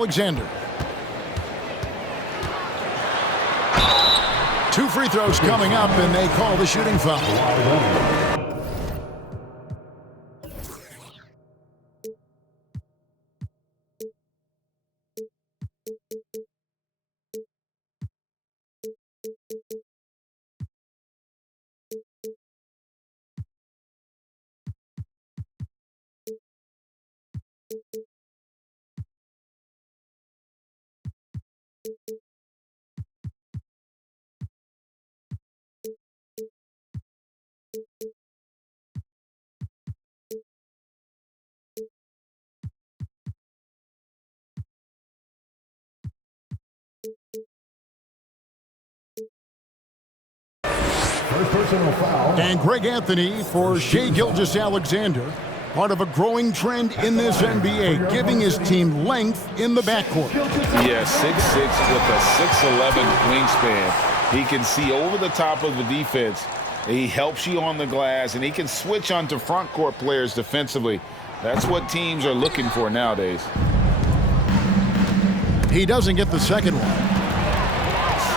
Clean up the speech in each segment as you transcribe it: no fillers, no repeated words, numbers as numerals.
Alexander. 2 free throws coming up, and they call the shooting foul. First personal foul. And Greg Anthony for Shai Gilgeous-Alexander. Part of a growing trend in this NBA, giving his team length in the backcourt. Yeah, 6'6" with a 6'11" wingspan. He can see over the top of the defense. He helps you on the glass, and he can switch onto front court players defensively. That's what teams are looking for nowadays. He doesn't get the second one.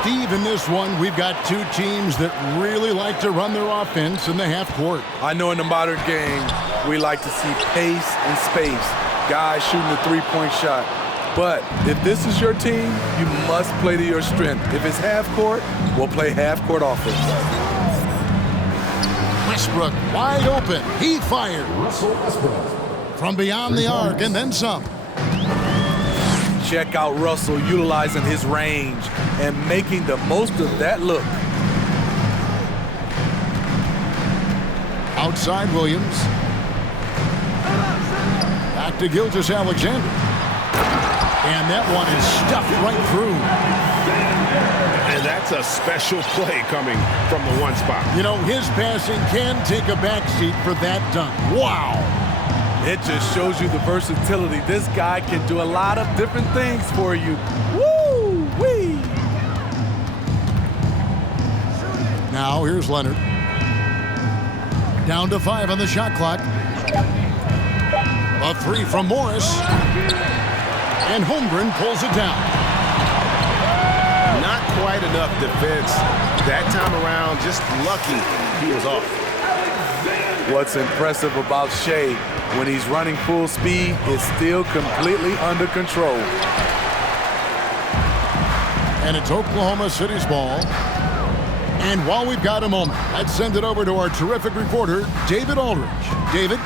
Steve, in this one, we've got two teams that really like to run their offense in the half court. I know in the modern game, we like to see pace and space, guys shooting the three-point shot. But if this is your team, you must play to your strength. If it's half court, we'll play half court offense. Westbrook wide open. He fired. Russell Westbrook. From beyond the arc and then some. Check out Russell utilizing his range and making the most of that look. Outside Williams. Back to Gilgeous-Alexander. And that one is stuffed right through. And that's a special play coming from the one spot. You know, his passing can take a backseat for that dunk. Wow. It just shows you the versatility. This guy can do a lot of different things for you. Woo-wee! Now here's Leonard. Down to 5 on the shot clock. A 3 from Morris. And Holmgren pulls it down. Not quite enough defense that time around. Just lucky he was off. What's impressive about Shai, when he's running full speed, is still completely under control. And it's Oklahoma City's ball. And while we've got a moment, let's send it over to our terrific reporter, David Aldridge. David?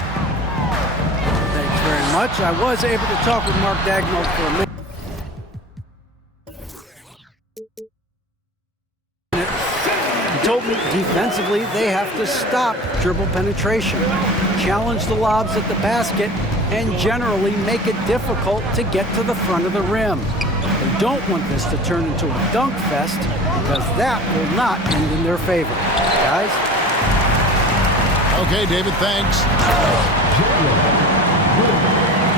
Thanks very much. I was able to talk with Mark Dagnall for a minute. He told me defensively they have to stop dribble penetration, challenge the lobs at the basket, and generally make it difficult to get to the front of the rim. They don't want this to turn into a dunk fest because that will not end in their favor. Guys? Okay, David, thanks.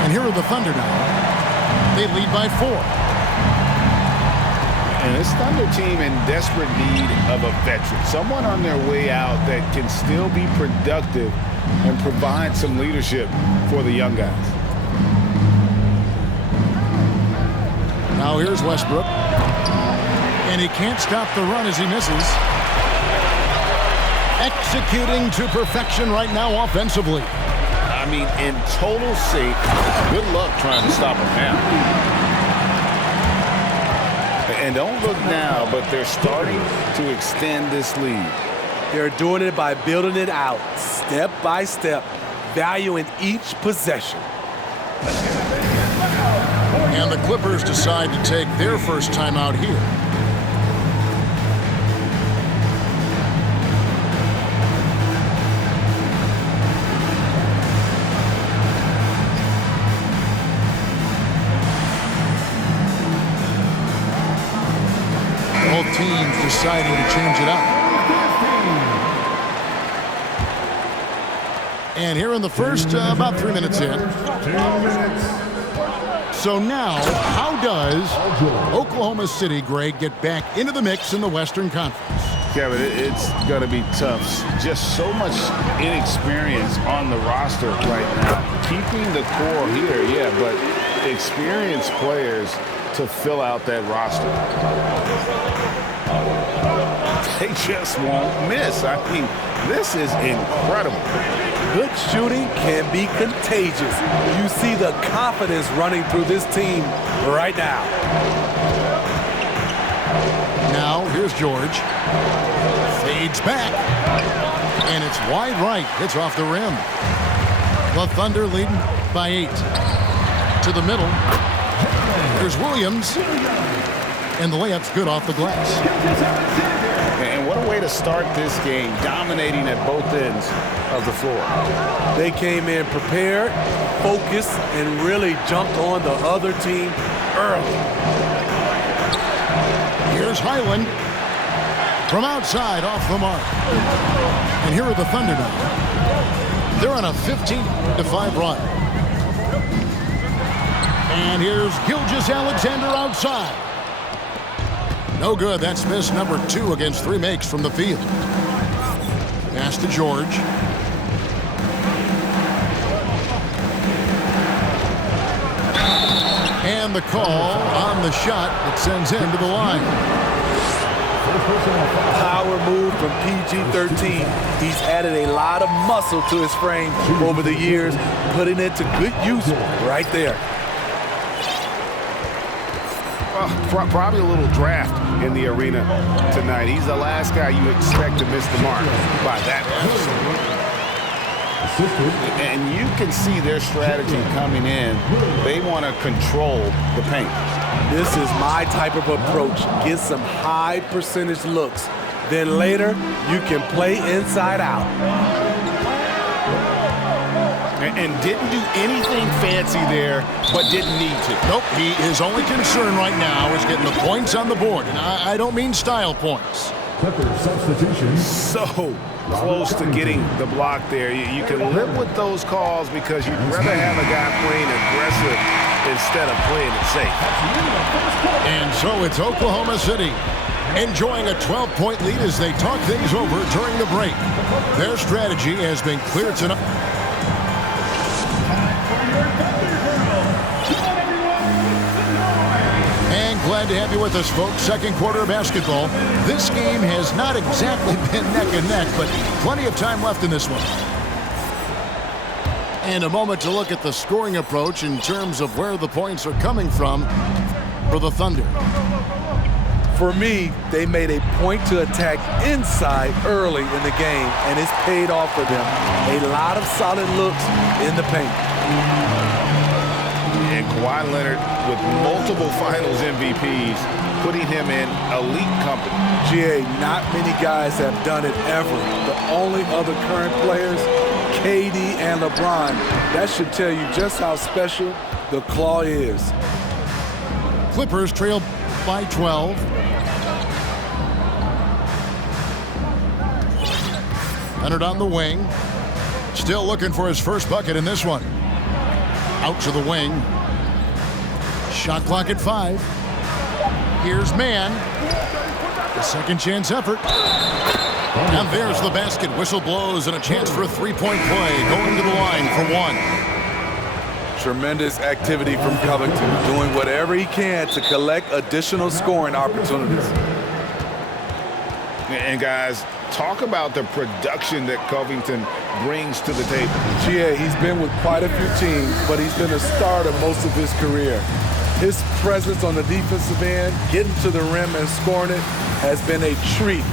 And here are the Thunder now. They lead by 4. And this Thunder team in desperate need of a veteran, someone on their way out that can still be productive and provide some leadership for the young guys. Now here's Westbrook. And he can't stop the run as he misses. Executing to perfection right now offensively. I mean, in total sync. Good luck trying to stop him now. And don't look now, but they're starting to extend this lead. They're doing it by building it out, step by step, valuing each possession. And the Clippers decide to take their first time out here. Both teams deciding to change it up. And here in the first, about 3 minutes in. 2 minutes. So now, how does Oklahoma City, Greg, get back into the mix in the Western Conference? Kevin, it's going to be tough. Just so much inexperience on the roster right now. Keeping the core here, yeah, but experienced players to fill out that roster. They just won't miss. I mean, this is incredible. Good shooting can be contagious. You see the confidence running through this team right now. Now, here's George. Fades back. And it's wide right. It's off the rim. The Thunder leading by 8. To the middle. There's Williams. And the layup's good off the glass. And what a way to start this game, dominating at both ends of the floor. They came in prepared, focused, and really jumped on the other team early. Here's Highland. From outside, off the mark. And here are the Thunder now. They're on a 15-5 run. And here's Gilgeous-Alexander outside. No good. That's miss number 2 against 3 makes from the field. Pass to George. And the call on the shot that sends him to the line. Power move from PG-13. He's added a lot of muscle to his frame over the years, putting it to good use right there. Probably a little draft in the arena tonight. He's the last guy you expect to miss the mark by that much. And you can see their strategy coming in. They want to control the paint. This is my type of approach. Get some high percentage looks. Then later, you can play inside out. And didn't do anything fancy there, but didn't need to. Nope, his only concern right now is getting the points on the board. And I don't mean style points. Substitution. So close to getting the block there. You can live with those calls because you'd rather have a guy playing aggressive instead of playing it safe. And so it's Oklahoma City enjoying a 12-point lead as they talk things over during the break. Their strategy has been clear tonight. And glad to have you with us, folks. Second quarter of basketball. This game has not exactly been neck and neck, but plenty of time left in this one. And a moment to look at the scoring approach in terms of where the points are coming from for the Thunder. For me, they made a point to attack inside early in the game, and it's paid off for them. A lot of solid looks in the paint. And Kawhi Leonard with multiple finals MVPs, putting him in elite company. GA, not many guys have done it ever. The only other current players, KD and LeBron. That should tell you just how special the Claw is. Clippers trail by 12. Leonard on the wing. Still looking for his first bucket in this one. Out to the wing. Shot clock at 5. Here's Mann. The second chance effort. And there's the basket. Whistle blows and a chance for a three-point play. Going to the line for 1. Tremendous activity from Covington, doing whatever he can to collect additional scoring opportunities. And guys, talk about the production that Covington brings to the table. GA, he's been with quite a few teams, but he's been a starter most of his career. His presence on the defensive end, getting to the rim and scoring it, has been a treat.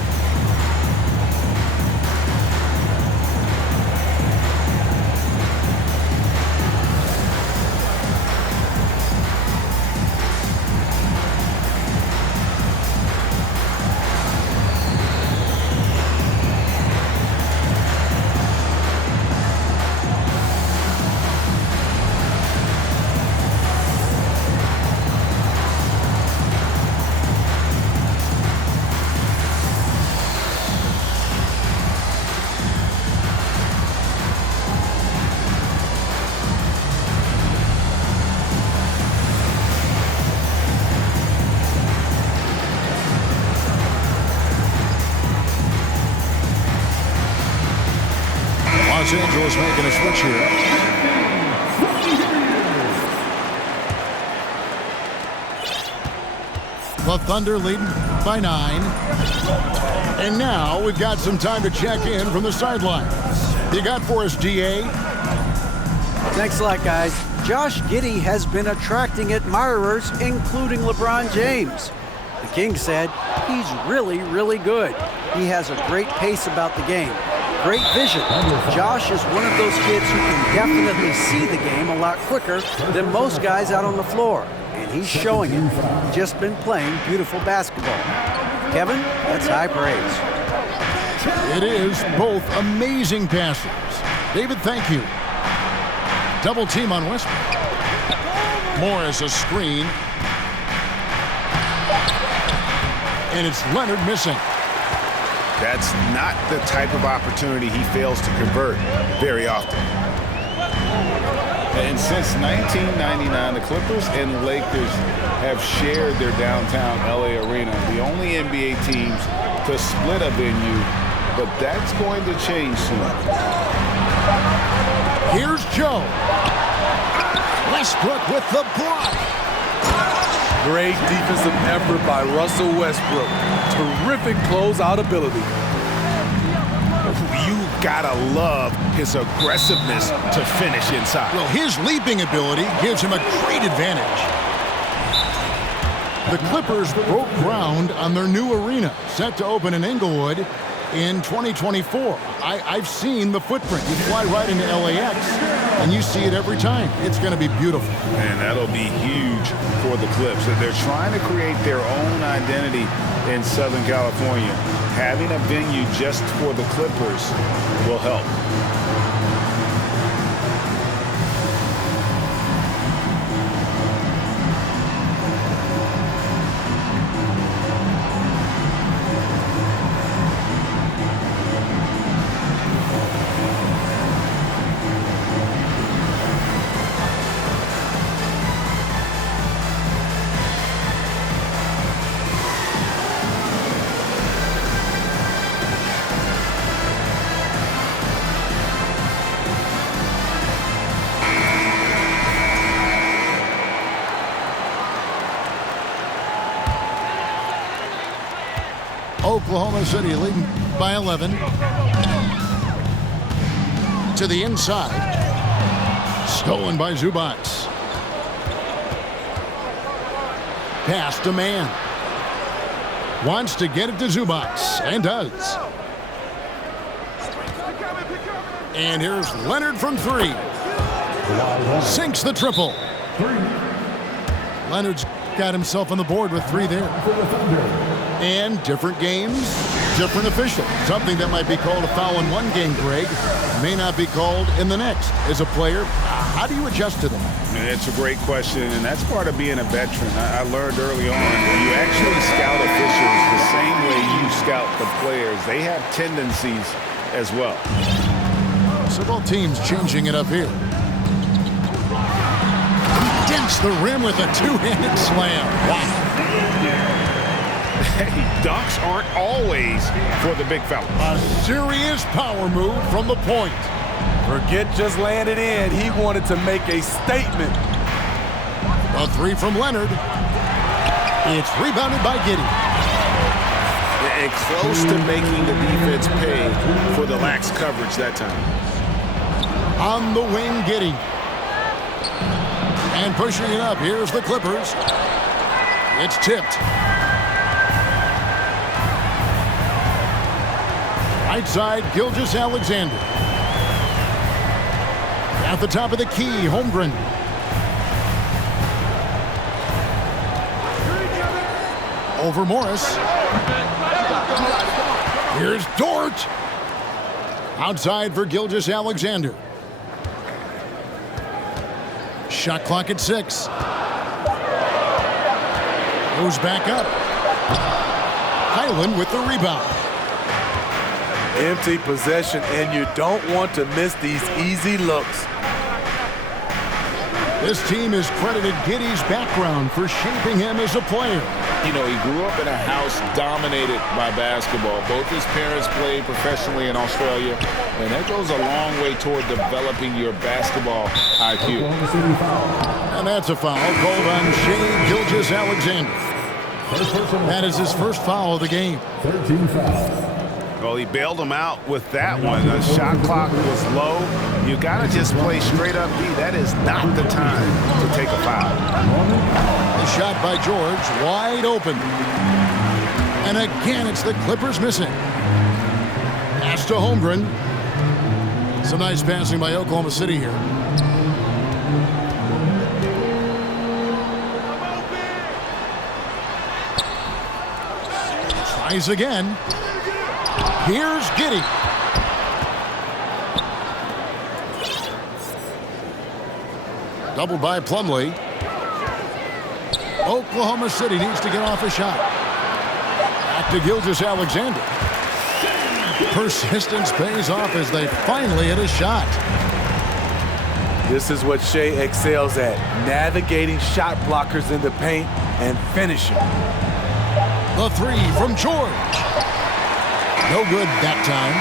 Los Angeles making a switch here. The Thunder leading by 9. And now we've got some time to check in from the sideline. You got for us, GA? Thanks a lot, guys. Josh Giddey has been attracting admirers, including LeBron James. The King said he's really, really good. He has a great pace about the game. Great vision. Josh is one of those kids who can definitely see the game a lot quicker than most guys out on the floor. And he's showing it. Just been playing beautiful basketball. Kevin, that's high praise. It is both amazing passes. David, thank you. Double team on Westbrook. Morris a screen. And it's Leonard missing. That's not the type of opportunity he fails to convert very often. And since 1999, the Clippers and Lakers have shared their downtown LA arena, the only NBA teams to split a venue, but that's going to change soon. Here's Joe. Westbrook with the block. Great defensive effort by Russell Westbrook. Terrific closeout ability. You gotta love his aggressiveness to finish inside. Well, his leaping ability gives him a great advantage. The Clippers broke ground on their new arena, set to open in Inglewood in 2024. I've seen the footprint. You fly right into LAX, and you see it every time. It's going to be beautiful. And that'll be huge for the Clips. They're trying to create their own identity in Southern California. Having a venue just for the Clippers will help. Oklahoma City leading by 11. To the inside. Stolen by Zubac. Pass to man. Wants to get it to Zubac, and does. And here's Leonard from 3. Sinks the triple. Leonard's got himself on the board with 3 there. And different games, different official. Something that might be called a foul in one game, Greg, may not be called in the next. As a player, how do you adjust to them? It's a great question, and that's part of being a veteran. I learned early on, you actually scout officials the same way you scout the players. They have tendencies as well. So both teams changing it up here. Dents the rim with a two-handed slam. Wow. Hey, dunks aren't always for the big fella. A serious power move from the point. Forget just laying it in. He wanted to make a statement. A 3 from Leonard. It's rebounded by Giddey. And close to making the defense pay for the lax coverage that time. On the wing, Giddey. And pushing it up, here's the Clippers. It's tipped. Right side, Gilgeous-Alexander. At the top of the key, Holmgren. Over Morris. Here's Dort. Outside for Gilgeous-Alexander. Shot clock at 6. Goes back up. Highland with the rebound. Empty possession, and you don't want to miss these easy looks. This team has credited Giddey's background for shaping him as a player. You know, he grew up in a house dominated by basketball. Both his parents played professionally in Australia, and that goes a long way toward developing your basketball IQ. And that's a foul called on Shai Gilgeous-Alexander. That is his first foul of the game. 13 foul. Well, he bailed him out with that one. The shot clock was low. You got to just play straight up D. That is not the time to take a foul. The shot by George, wide open. And again, it's the Clippers missing. Pass to Holmgren. Some nice passing by Oklahoma City here. Tries again. Here's Giddey. Doubled by Plumlee. Oklahoma City needs to get off a shot. Back to Gilgeous-Alexander. Persistence pays off as they finally hit a shot. This is what Shea excels at, navigating shot blockers in the paint and finishing. The three from George. No good that time.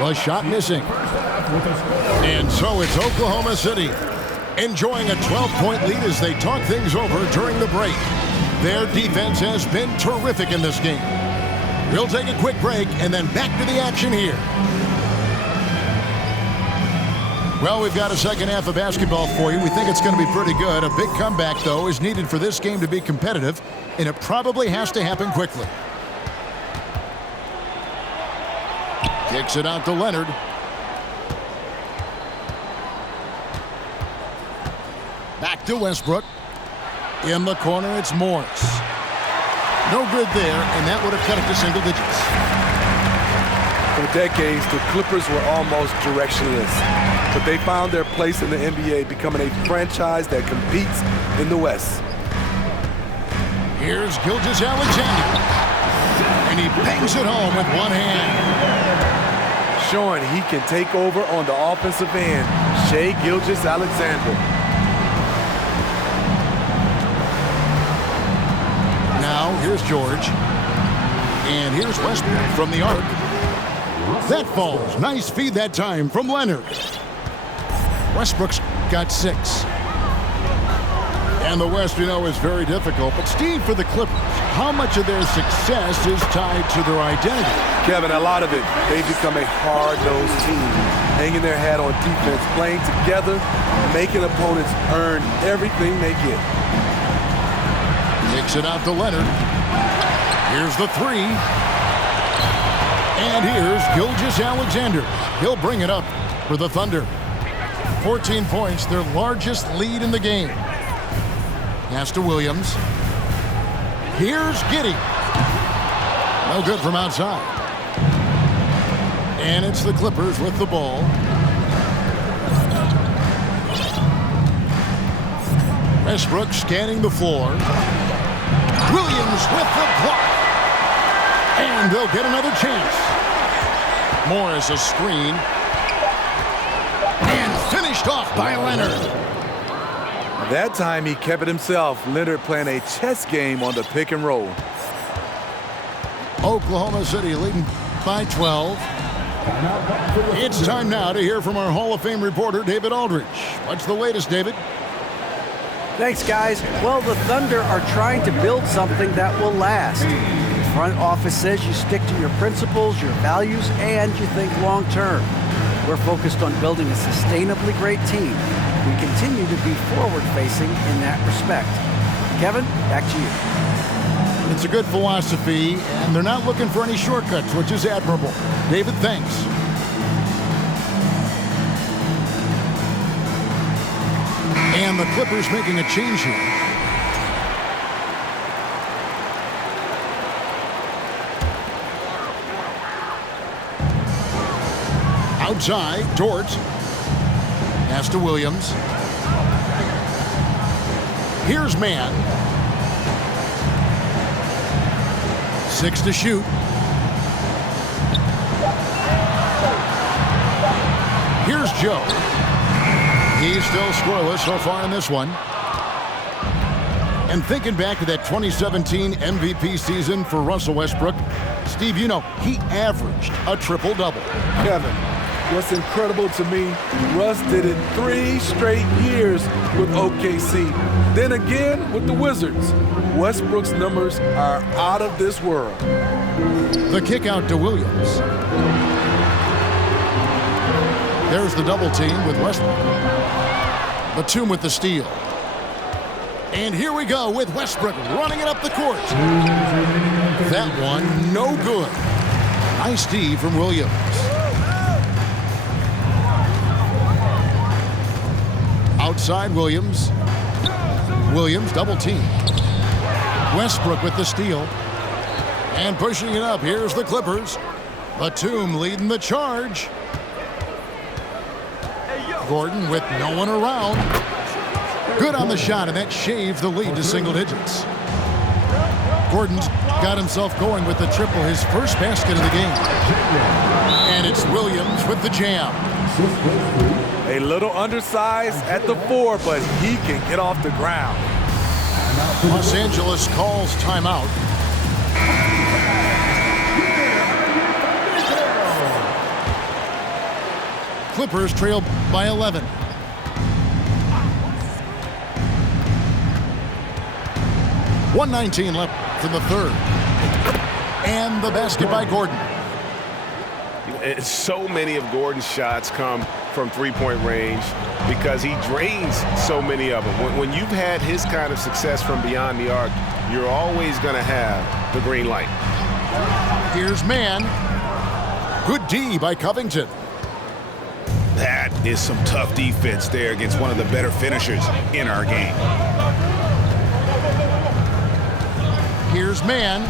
The shot missing. And so it's Oklahoma City enjoying a 12-point lead as they talk things over during the break. Their defense has been terrific in this game. We'll take a quick break and then back to the action here. Well, we've got a second half of basketball for you. We think it's going to be pretty good. A big comeback, though, is needed for this game to be competitive, and it probably has to happen quickly. Kicks it out to Leonard. Back to Westbrook. In the corner, it's Morris. No good there, and that would have cut it to single digits. For decades, the Clippers were almost directionless, but they found their place in the NBA, becoming a franchise that competes in the West. Here's Gilgeous-Alexander, and he bangs it home with one hand. Showing he can take over on the offensive end, Shai Gilgeous-Alexander. Now, here's George. And here's Westbrook from the arc. That falls. Nice feed that time from Leonard. Westbrook's got 6. And the West, you know, is very difficult. But, Steve, for the Clippers, how much of their success is tied to their identity? Kevin, a lot of it. They've become a hard-nosed team, hanging their hat on defense, playing together, making opponents earn everything they get. Kicks it out to Leonard. Here's the 3. And here's Gilgeous-Alexander. He'll bring it up for the Thunder. 14 points, their largest lead in the game. Pass to Williams. Here's Giddey. No good from outside. And it's the Clippers with the ball. Westbrook scanning the floor. Williams with the block. And they'll get another chance. Morris a screen. And finished off by Leonard. That time he kept it himself. Leonard playing a chess game on the pick and roll. Oklahoma City leading by 12. It's time now to hear from our Hall of Fame reporter, David Aldridge. What's the latest, David? Thanks, guys. Well, the Thunder are trying to build something that will last. The front office says you stick to your principles, your values, and you think long term. We're focused on building a sustainably great team. We continue to be forward-facing in that respect. Kevin, back to you. It's a good philosophy, and they're not looking for any shortcuts, which is admirable. David, thanks. And the Clippers making a change here. Outside, Dort. Pass to Williams. Here's Mann. 6 to shoot. Here's Joe. He's still scoreless so far in this one. And thinking back to that 2017 MVP season for Russell Westbrook, Steve, you know, he averaged a triple-double. Kevin, What's incredible to me, Russ did it 3 straight years with OKC. Then again with the Wizards. Westbrook's numbers are out of this world. The kick out to Williams. There's the double team with Westbrook. Batum with the steal. And here we go with Westbrook running it up the court. That one, no good. Nice D from Williams. Outside Williams. Williams double team. Westbrook with the steal. And pushing it up, here's the Clippers. Batum leading the charge. Gordon with no one around. Good on the shot, and that shaves the lead to single digits. Gordon's got himself going with the triple, his first basket of the game. And it's Williams with the jam. A little undersized at the 4, but he can get off the ground. Los Angeles calls timeout. Clippers trail by 11. .119 left in the third. And the basket by Gordon. And so many of Gordon's shots come from three-point range because he drains so many of them. When you've had his kind of success from beyond the arc, you're always going to have the green light. Here's Mann. Good D by Covington. That is some tough defense there against one of the better finishers in our game. Here's Mann.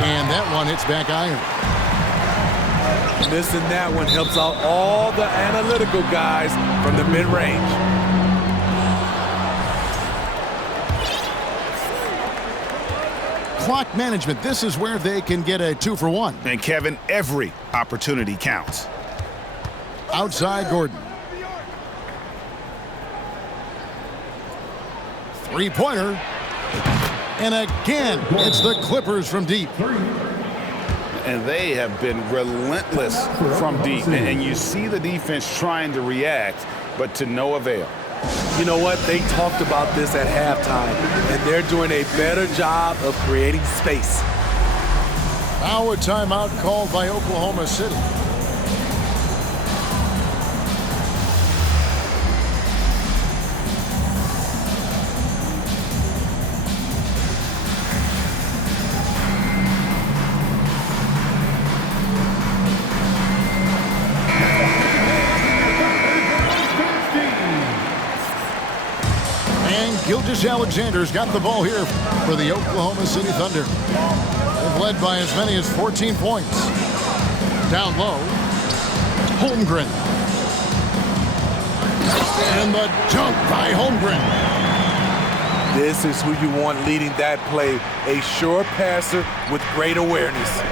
And that one hits back iron. Missing that one helps out all the analytical guys from the mid-range. Clock management, this is where they can get a 2-for-1. And Kevin, every opportunity counts. Outside Gordon. Three-pointer. And again, it's the Clippers from deep. And they have been relentless from deep. And you see the defense trying to react, but to no avail. You know what? They talked about this at halftime, and they're doing a better job of creating space. Now a timeout called by Oklahoma City. Gilgeous-Alexander's got the ball here for the Oklahoma City Thunder. They've led by as many as 14 points. Down low, Holmgren. And the dunk by Holmgren. This is who you want leading that play, a sure passer with great awareness.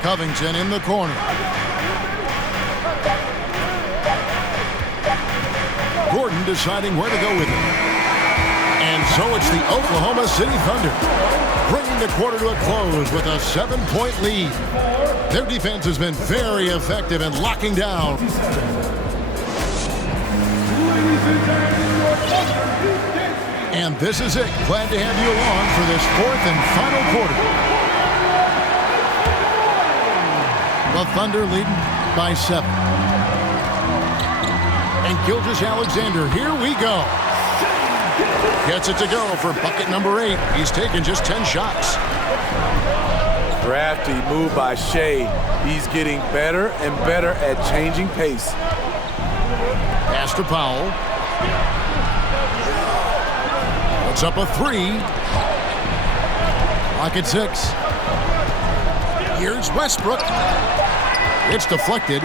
Covington in the corner. Gordon deciding where to go with it. And so it's the Oklahoma City Thunder bringing the quarter to a close with a 7-point lead. Their defense has been very effective in locking down. And this is it. Glad to have you along for this fourth and final quarter. The Thunder leading by 7. And Gilgeous-Alexander, here we go. Gets it to go for bucket number 8. He's taken just 10 shots. Crafty move by Shea. He's getting better and better at changing pace. Pass to Powell. Puts up a 3. Clock at 6. Here's Westbrook. It's deflected.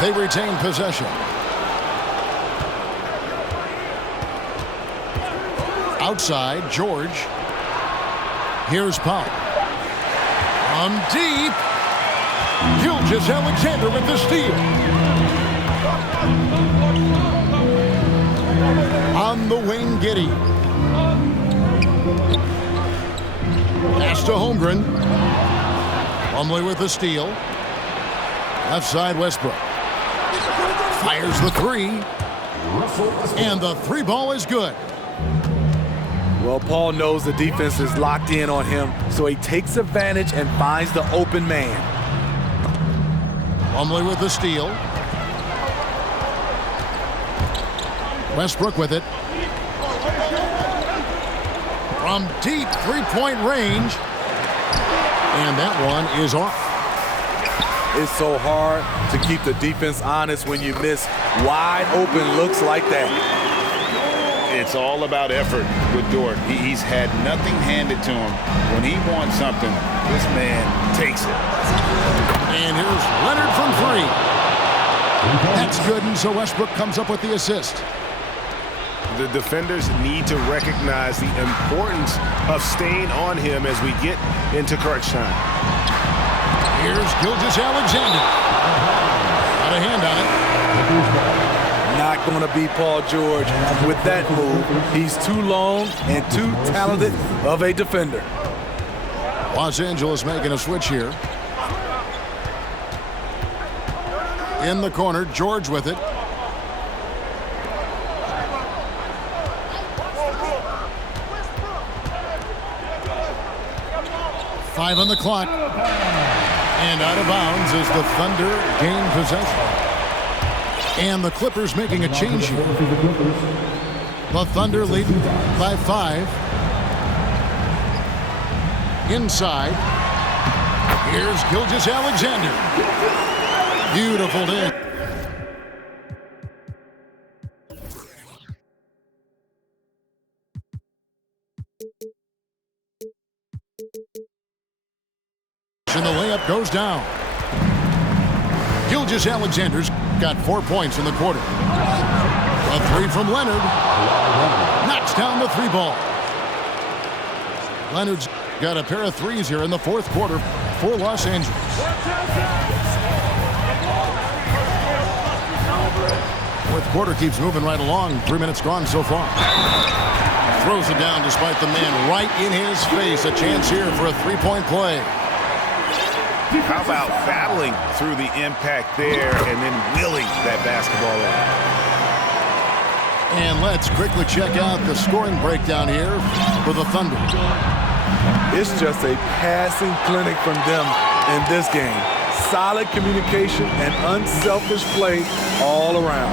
They retain possession. Outside, George. Here's Powell. From deep. Gilgeous-Alexander with the steal. On the wing, Giddey. Pass to Holmgren. Plumlee with the steal. Left side, Westbrook. Fires the three. And the three ball is good. Well, Paul knows the defense is locked in on him, so he takes advantage and finds the open man. Plumlee with the steal. Westbrook with it. From deep three-point range. And that one is off. It's so hard to keep the defense honest when you miss wide open looks like that. It's all about effort with Dort. He's had nothing handed to him. When he wants something, this man takes it. And here's Leonard from three. That's good, and so Westbrook comes up with the assist. The defenders need to recognize the importance of staying on him as we get into crunch time. Here's Gilgeous-Alexander. Got a hand on it. Not going to be Paul George with that move. He's too long and too talented of a defender. Los Angeles making a switch here. In the corner, George with it. Five on the clock. And out of bounds as the Thunder gain possession. And the Clippers making a change here. The Thunder leading by 5. Inside. Here's Gilgeous-Alexander. Beautiful day. And the layup goes down. Gilgeous-Alexander's got 4 points in the quarter. A three from Leonard. Knocks down the three ball. Leonard's got a pair of threes here in the fourth quarter for Los Angeles. Fourth quarter keeps moving right along. 3 minutes gone so far. Throws it down despite the man right in his face. A chance here for a three-point play. How about battling through the impact there and then willing that basketball in? And let's quickly check out the scoring breakdown here for the Thunder. It's just a passing clinic from them in this game. Solid communication and unselfish play all around.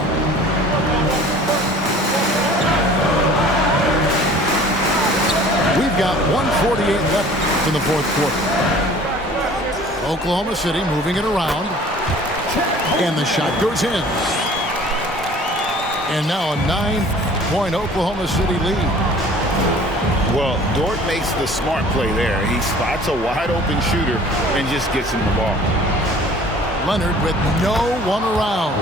We've got 1:48 left in the fourth quarter. Oklahoma City moving it around. And the shot goes in. And now a 9-point Oklahoma City lead. Well, Dort makes the smart play there. He spots a wide open shooter and just gets him the ball. Leonard with no one around.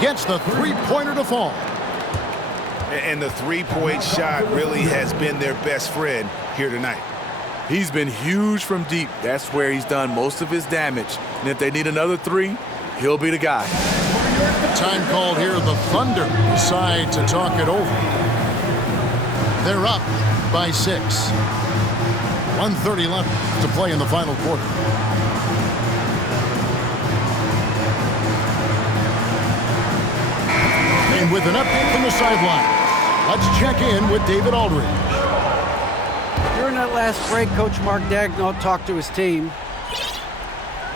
Gets the three-pointer to fall. And the three-point shot really has been their best friend here tonight. He's been huge from deep. That's where he's done most of his damage. And if they need another three, he'll be the guy. Time called here. The Thunder decide to talk it over. They're up by 6. 1:30 left to play in the final quarter. And with an update from the sideline, let's check in with David Aldridge. During that last break, Coach Mark Daigneault talked to his team.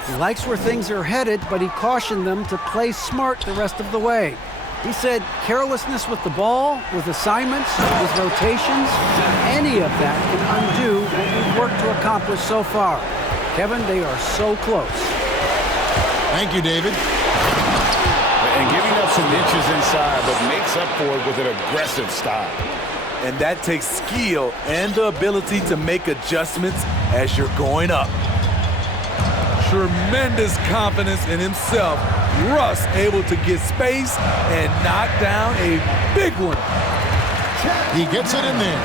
He likes where things are headed, but he cautioned them to play smart the rest of the way. He said carelessness with the ball, with assignments, with rotations, any of that can undo what we've worked to accomplish so far. Kevin, they are so close. Thank you, David. And giving up some inches inside, but makes up for it with an aggressive style. And that takes skill and the ability to make adjustments as you're going up. Tremendous confidence in himself. Russ able to get space and knock down a big one. He gets it in there.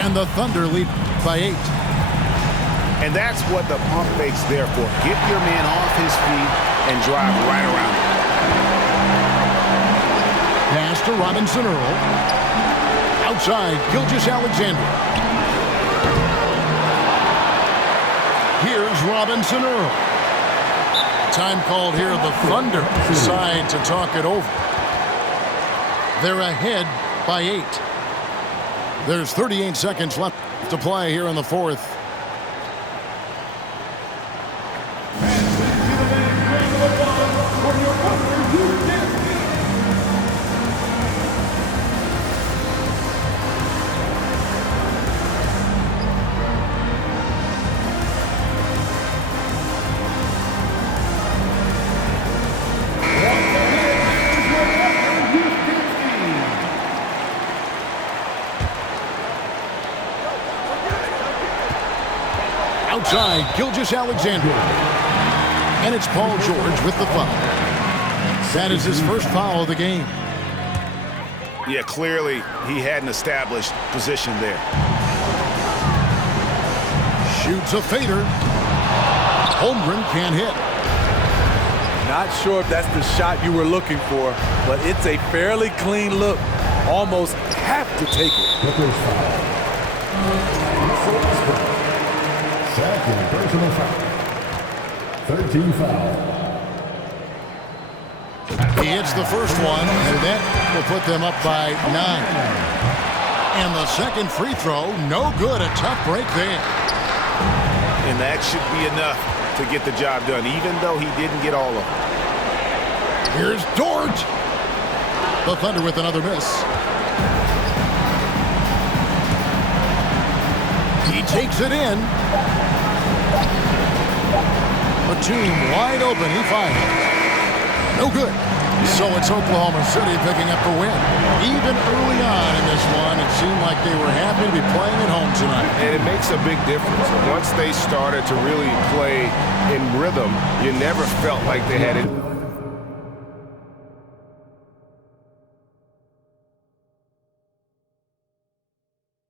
And the Thunder lead by 8. And that's what the pump fake's there for. Get your man off his feet and drive right around him. Pass to Robinson Earl. Outside, Gilgeous-Alexander. Here's Robinson Earl. Time called here. The Thunder decide to talk it over. They're ahead by 8. There's 38 seconds left to play here in the fourth. Outside, Gilgeous-Alexander. And it's Paul George with the foul. That is his first foul of the game. Yeah, clearly he had an established position there. Shoots a fader. Holmgren can't hit. Not sure if that's the shot you were looking for, but it's a fairly clean look. Almost have to take it. Booker's foul. Second personal foul. 13 foul. He hits the first one, and that will put them up by 9. And the second free throw, no good. A tough break there. And that should be enough to get the job done, even though he didn't get all of it. Here's Dort. The Thunder with another miss. He takes it in. Batum wide open. He fires. No good. So it's Oklahoma City picking up the win. Even early on in this one, it seemed like they were happy to be playing at home tonight. And it makes a big difference. Once they started to really play in rhythm, you never felt like they had it.